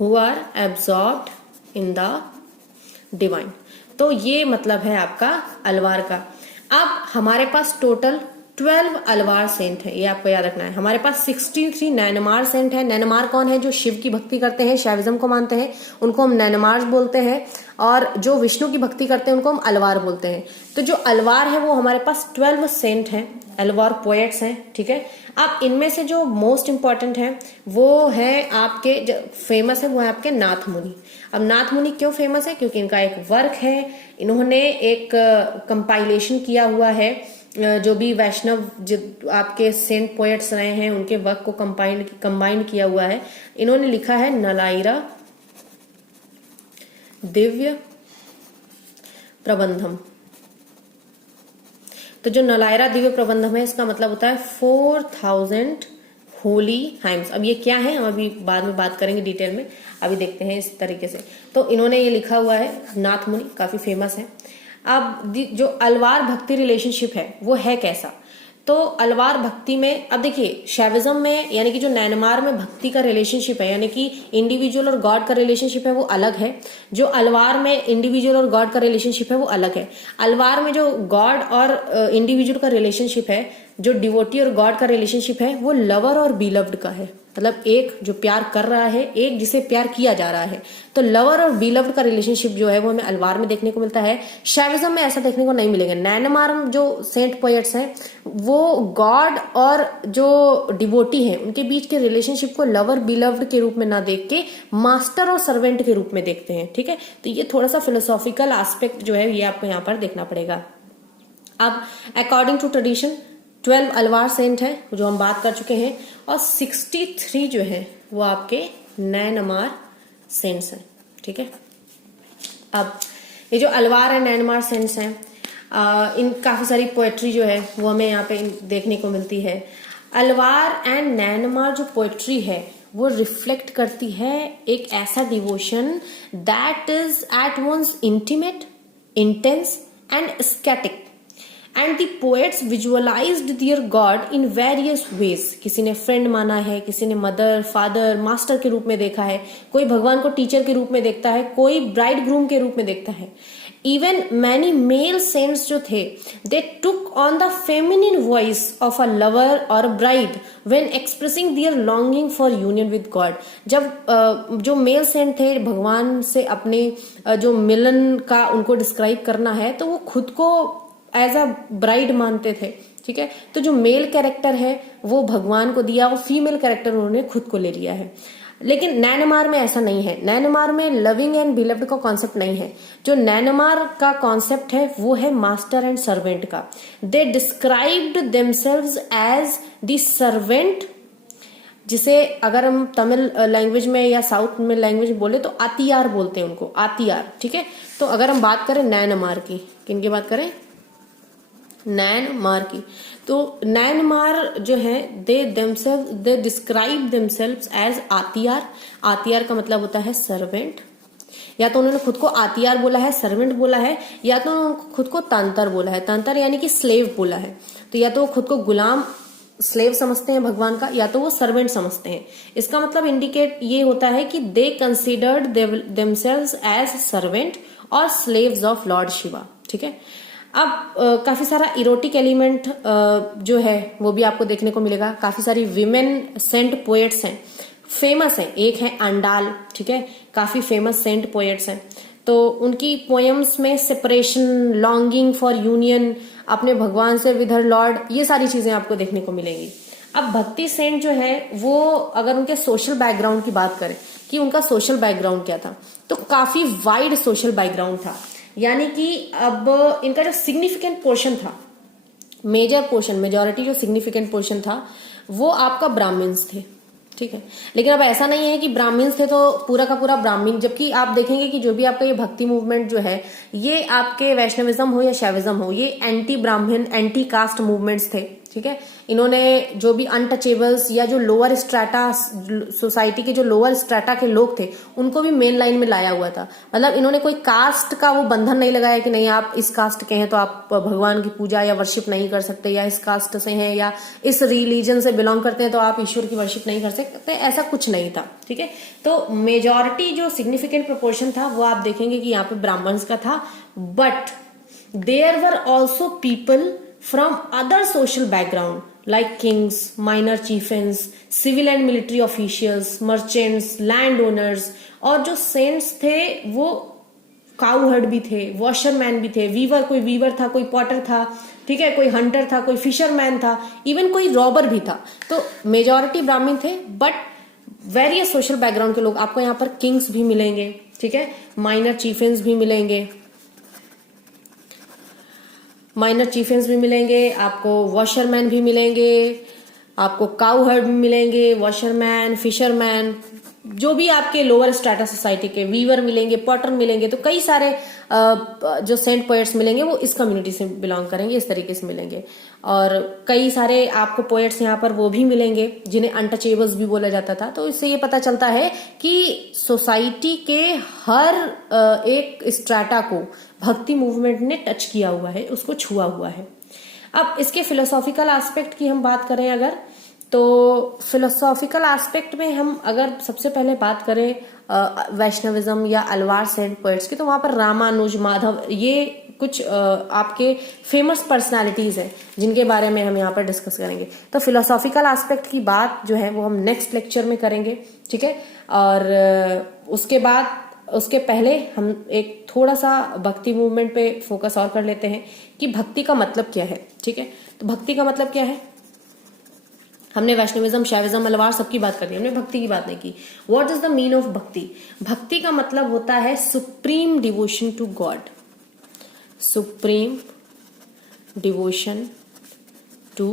who are absorbed in the divine. तो ये मतलब है आपका अलवार का। अब हमारे पास टोटल 12 अलवार सेंट है, ये आपको याद रखना है। हमारे पास 63 नैनमार सेंट है। नैनमार कौन है? जो शिव की भक्ति करते हैं, शैविज्म को मानते हैं, उनको हम नैनमार्स बोलते हैं, और जो विष्णु की भक्ति करते हैं उनको हम अलवार बोलते हैं। तो जो अलवार है वो हमारे पास 12 सेंट हैं, अलवार पोएट्स हैं। ठीक है, अब इनमें से जो मोस्ट इंपॉर्टेंट है वो है आपके, जो फेमस है वो है आपके नाथ मुनि। अब नाथ मुनि क्यों फेमस है? क्योंकि इनका एक वर्क है, इन्होंने एक कंपाइलेशन किया हुआ है, जो भी वैष्णव जो आपके सेंट पोएट्स रहे हैं उनके वर्क को कंबाइंड किया हुआ है। इन्होंने लिखा है नलाइरा दिव्य प्रबंधम। तो जो नलाइरा दिव्य प्रबंधम है, इसका मतलब होता है 4000 होली हाइम्स। अब ये क्या है हम अभी बाद में बात करेंगे डिटेल में, अभी देखते हैं इस तरीके से। तो इन्होंने ये लिखा हुआ है, नाथ मुनि काफी फेमस है। अब जो अलवार भक्ति रिलेशनशिप है वो है कैसा? तो अलवार भक्ति में, अब देखिए शैविज्म में यानी कि जो नैनमार में भक्ति का रिलेशनशिप है, यानी कि इंडिविजुअल और गॉड का रिलेशनशिप है, वो अलग है। जो अलवार में इंडिविजुअल और गॉड का रिलेशनशिप है वो अलग है। अलवार में जो गॉड और इंडिविजुअल का रिलेशनशिप है, जो डिवोटी और गॉड का रिलेशनशिप है, वो लवर और बीलव्ड का है। मतलब एक जो प्यार कर रहा है, एक जिसे प्यार किया जा रहा है। तो लवर और बीलव्ड का रिलेशनशिप जो है वो हमें अलवार में देखने को मिलता है। शैविज्म में ऐसा देखने को नहीं मिलेगा। नैनमार जो सेंट पोएट्स हैं वो गॉड और जो डिवोटी हैं उनके बीच के रिलेशनशिप को लवर बीलव्ड के रूप में ना देख के मास्टर और सर्वेंट के रूप में देखते हैं। ठीक है, तो ये थोड़ा सा फिलोसॉफिकल एस्पेक्ट जो है ये आपको यहाँ पर देखना पड़ेगा। अब according to tradition 12 Alvar saint है जो हम बात कर चुके हैं, और 63 जो है वो आपके नैनमार सेंट्स हैं। ठीक है, अब ये जो अलवार है, नैनमार सेंट्स हैं, इन काफी सारी पोएट्री जो है वो हमें यहाँ पे देखने को मिलती है। अलवार एंड नैनमार जो पोएट्री है वो रिफ्लेक्ट करती है एक ऐसा devotion that is at once intimate, intense and ecstatic, and the poets visualised their god in various ways. किसी ने फ्रेंड माना है, किसी ने मदर, फादर, मास्टर के रूप में देखा है, कोई भगवान को टीचर के रूप में देखता है, कोई ब्राइड ग्रूम के रूप में देखता है। इवन मैनी मेल सेंट्स जो थे, they took on the feminine voice of a lover or bride when expressing their longing for union with God. जब जो मेल सेंट थे भगवान से अपने जो मिलन का उनको डिस्क्राइब करना है, तो वो खुद को एज अ ब्राइड मानते थे। ठीक है, तो जो मेल कैरेक्टर है वो भगवान को दिया और फीमेल कैरेक्टर उन्होंने खुद को ले लिया है। लेकिन नैनमार में ऐसा नहीं है। नैनमार में लविंग एंड बिलव्ड का कॉन्सेप्ट नहीं है। जो नैनमार का कॉन्सेप्ट है वो है मास्टर एंड सर्वेंट का। They described themselves as the servant, जिसे अगर हम तमिल लैंग्वेज में या साउथ में लैंग्वेज बोले तो आतियार बोलते हैं उनको, आतियार। ठीक है, तो अगर हम बात करें नैनमार की, किनकी बात करें? नैनमार की। तो नैनमार जो है दे डिस्क्राइब देमसेल्व्स एज आतियार। आतियार का मतलब होता है सर्वेंट। या तो उन्होंने खुद को आतियार बोला है, सर्वेंट बोला है, या तो उन्होंने खुद को तंतर बोला है। तंतर यानी कि स्लेव बोला है। तो या तो वो खुद को गुलाम, स्लेव समझते हैं भगवान का, या तो वो सर्वेंट समझते हैं। इसका मतलब इंडिकेट ये होता है कि they considered themselves as servant और स्लेव्स ऑफ लॉर्ड शिवा। ठीक है, अब काफी सारा इरोटिक एलिमेंट जो है वो भी आपको देखने को मिलेगा। काफी सारी विमेन सेंट पोएट्स हैं, फेमस हैं। एक है अंडाल, ठीक है, काफी फेमस सेंट पोएट्स हैं। तो उनकी पोएम्स में सेपरेशन, लॉन्गिंग फॉर यूनियन, अपने भगवान से विद हर लॉर्ड, ये सारी चीजें आपको देखने को मिलेंगी। अब भक्ति सेंट जो है वो अगर उनके सोशल बैकग्राउंड की बात करें कि उनका सोशल बैकग्राउंड क्या था, तो काफी वाइड सोशल बैकग्राउंड था। यानी कि अब इनका जो सिग्निफिकेंट पोर्शन था, मेजर पोर्शन, मेजॉरिटी जो सिग्निफिकेंट पोर्शन था वो आपका ब्राह्मण्स थे। ठीक है, लेकिन अब ऐसा नहीं है कि ब्राह्मण्स थे तो पूरा का पूरा ब्राह्मण, जबकि आप देखेंगे कि जो भी आपका ये भक्ति मूवमेंट जो है, ये आपके वैष्णविज्म हो या शैविज्म हो, ये एंटी ब्राह्मण, एंटी कास्ट मूवमेंट्स थे। ठीक है, इन्होंने जो भी अनटचेबल्स या जो लोअर स्ट्रेटा, सोसाइटी के जो लोअर स्ट्रेटा के लोग थे, उनको भी मेन लाइन में लाया हुआ था। मतलब इन्होंने कोई कास्ट का वो बंधन नहीं लगाया कि नहीं आप इस कास्ट के हैं तो आप भगवान की पूजा या वर्शिप नहीं कर सकते, या इस कास्ट से हैं या इस रिलीजन से बिलोंग करते हैं तो आप ईश्वर की वर्शिप नहीं कर सकते, ऐसा कुछ नहीं था। ठीक है, तो मेजॉरिटी जो सिग्निफिकेंट प्रोपोर्शन था वो आप देखेंगे कि यहाँ पे ब्राह्मण्स का था। But there were also people from other social background like kings, minor chieftains, civil and military officials, merchants, landowners, और जो saints थे वो काउहर्ड भी थे, वॉशरमैन भी थे, वीवर, कोई वीवर था, कोई पॉटर था, ठीक है, कोई हंटर था, कोई फिशरमैन था, इवन कोई रॉबर भी था। तो मेजॉरिटी ब्राह्मण थे, बट वेरियस सोशल बैकग्राउंड के लोग आपको यहाँ पर किंग्स भी मिलेंगे, ठीक है, माइनर चीफेंस भी मिलेंगे, माइनर चीफेंस भी मिलेंगे, आपको वॉशरमैन भी मिलेंगे, आपको काउहर्ड भी मिलेंगे, वॉशरमैन, फिशरमैन, जो भी आपके लोअर स्ट्रेटा सोसाइटी के, वीवर मिलेंगे, पॉटर मिलेंगे। तो कई सारे जो सेंट पोएट्स मिलेंगे वो इस कम्युनिटी से बिलोंग करेंगे, इस तरीके से मिलेंगे। और कई सारे आपको पोएट्स यहाँ पर वो भी मिलेंगे जिन्हें अनटचेबल्स भी बोला जाता था। तो इससे ये पता चलता है कि सोसाइटी के हर एक स्ट्रेटा को भक्ति मूवमेंट ने टच किया हुआ है, उसको छुआ हुआ है। अब इसके फिलोसॉफिकल एस्पेक्ट की हम बात करें अगर, तो फिलोसॉफिकल एस्पेक्ट में हम अगर सबसे पहले बात करें वैष्णविज्म या अलवार सेंट पोएट्स की, तो वहां पर रामानुज, माधव, ये कुछ आपके फेमस पर्सनालिटीज हैं जिनके बारे में हम यहाँ पर डिस्कस करेंगे। तो फिलोसॉफिकल एस्पेक्ट की बात जो है वो हम नेक्स्ट लेक्चर में करेंगे, ठीक है। और उसके पहले हम एक थोड़ा सा भक्ति मूवमेंट पे फोकस और कर लेते हैं कि भक्ति का मतलब क्या है, ठीक है। तो भक्ति का मतलब क्या है, हमने वैष्णविज्म, शैविज्म, अलवार सबकी बात कर दी, हमने भक्ति की बात नहीं की। What is the mean of bhakti? Bhakti का मतलब होता है supreme devotion to god, supreme devotion to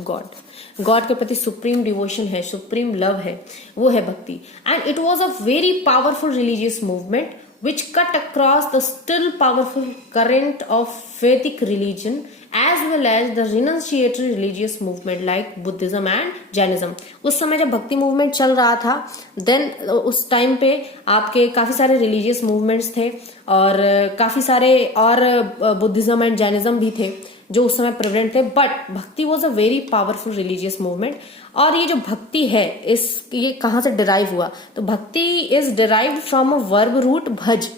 god. God के प्रति सुप्रीम डिवोशन है, सुप्रीम लव है, वो है bhakti. And it was a very powerful religious movement which cut across the still powerful current of Vedic religion as well as the renunciatory religious movement like Buddhism and Jainism। उस समय जब भक्ति मूवमेंट चल रहा था, देन उस टाइम पे आपके काफी सारे रिलीजियस मूवमेंट्स थे और काफी सारे और बुद्धिज्म एंड जैनिज्म भी थे जो उस समय प्रेवलेंट थे। बट भक्ति was a very powerful religious movement. और ये जो भक्ति है, ये कहाँ से डिराइव हुआ? तो bhakti is derived from a verb root bhaj.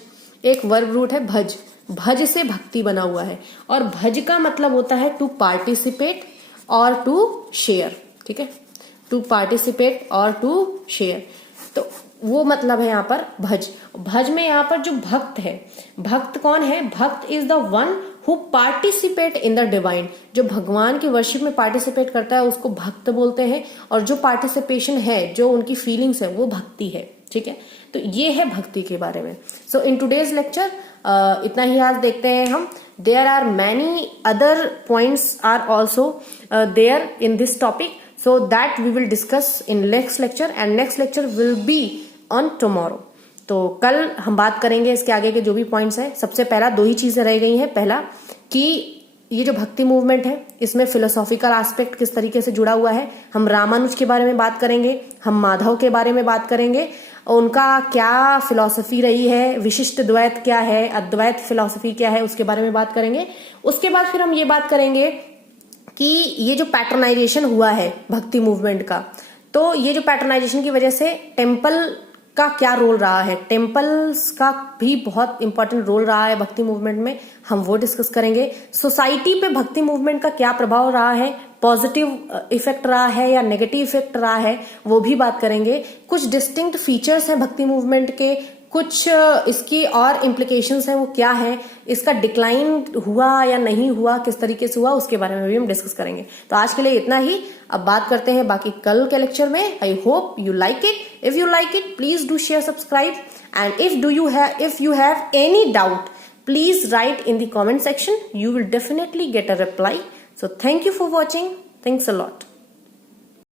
एक वर्ब रूट है भज, भज से भक्ति बना हुआ है। और भज का मतलब होता है टू पार्टिसिपेट और टू शेयर, ठीक है, टू पार्टिसिपेट और टू शेयर। तो वो मतलब है यहाँ पर भज। भज में यहाँ पर जो भक्त है, भक्त कौन है? भक्त is the one who participate in the divine. जो भगवान की वर्शिप में पार्टिसिपेट करता है उसको भक्त बोलते हैं, और जो पार्टिसिपेशन है, जो उनकी फीलिंग्स है, वो भक्ति है। ठीक है, तो ये है भक्ति के बारे में। सो इन टूडेज लेक्चर इतना ही आज देखते हैं हम। There are many other points are also there in this topic, so that we will discuss in next lecture, and next lecture will be on tomorrow. तो कल हम बात करेंगे इसके आगे के जो भी पॉइंट्स हैं। सबसे पहला 2 ही चीजें रह गई हैं। पहला कि ये जो भक्ति मूवमेंट है इसमें फिलोसॉफिकल एस्पेक्ट किस तरीके से जुड़ा हुआ है। हम रामानुज के बारे में बात करेंगे, हम माधव के बारे में बात करेंगे, उनका क्या फिलॉसफी रही है, विशिष्ट द्वैत क्या है, अद्वैत फिलॉसफी क्या है, उसके बारे में बात करेंगे। उसके बाद फिर हम ये बात करेंगे कि ये जो पैटर्नाइजेशन हुआ है भक्ति मूवमेंट का, तो ये जो पैटर्नाइजेशन की वजह से टेम्पल का क्या रोल रहा है, टेम्पल्स का भी बहुत इंपॉर्टेंट रोल रहा है भक्ति मूवमेंट में, हम वो डिस्कस करेंगे। सोसाइटी पे भक्ति मूवमेंट का क्या प्रभाव रहा है, पॉजिटिव इफेक्ट रहा है या नेगेटिव इफेक्ट रहा है, वो भी बात करेंगे। कुछ डिस्टिंक्ट फीचर्स हैं भक्ति मूवमेंट के, कुछ इसकी और इम्प्लीकेशंस हैं, वो क्या है, इसका डिक्लाइन हुआ या नहीं हुआ, किस तरीके से हुआ, उसके बारे में भी हम डिस्कस करेंगे। तो आज के लिए इतना ही। अब बात करते हैं बाकी कल के लेक्चर में। I hope you like it. If you like it, please do share, subscribe, and if you have any doubt, please right in the comment section. You will definitely get a reply. So thank you for watching. Thanks a lot.